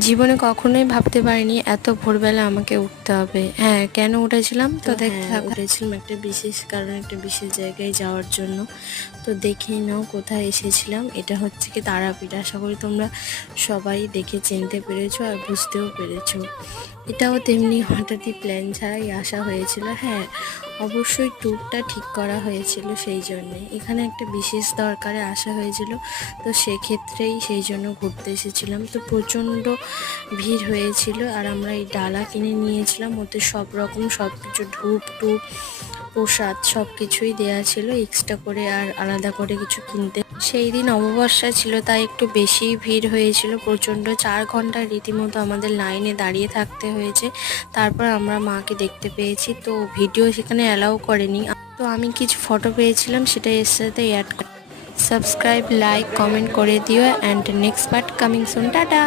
জীবনে কখনোই ভাবতে পারিনি এত ভোরবেলা আমাকে উঠতে হবে। হ্যাঁ, কেন উঠেছিলাম তো উঠেছিলাম একটা বিশেষ কারণে, একটা বিশেষ জায়গায় যাওয়ার জন্য। তো দেখেই নাও কোথায় এসেছিলাম। এটা হচ্ছে কি তারাপীঠ। আশা করি তোমরা সবাই দেখে চিনতে পেরেছো আর বুঝতেও পেরেছো। এটাও তেমনি হঠাৎই প্ল্যান ছাড়াই আসা হয়েছিল। হ্যাঁ, অবশ্যই ট্যুরটা ঠিক করা হয়েছিল, সেই জন্যে এখানে একটা বিশেষ দরকারে আসা হয়েছিল। তো সেক্ষেত্রেই সেই জন্য ঘুরতে এসেছিলাম। তো প্রচণ্ড ভিড় হয়েছিল আর আমরা এই ডালা কিনে নিয়েছিলাম। ওতে সব রকম সব কিছু ধূপ টুপ প্রসাদ সব কিছুই দেওয়া ছিল এক্সট্রা করে, আর আলাদা করে কিছু কিনতে। সেই দিন অমাবস্যা ছিল, তাই একটু বেশি ভিড় হয়েছিল প্রচণ্ড। 4 ঘন্টা রীতিমতো আমাদের লাইনে দাঁড়িয়ে থাকতে হয়েছে, তারপর আমরা মাকে দেখতে পেয়েছি। তো ভিডিও সেখানে অ্যালাউ করেনি। তো আমি কিছু ফটো পেয়েছিলাম, সেটা এর সাথে অ্যাড। সাবস্ক্রাইব, লাইক, কমেন্ট করে দিও। And next part coming soon. Tata.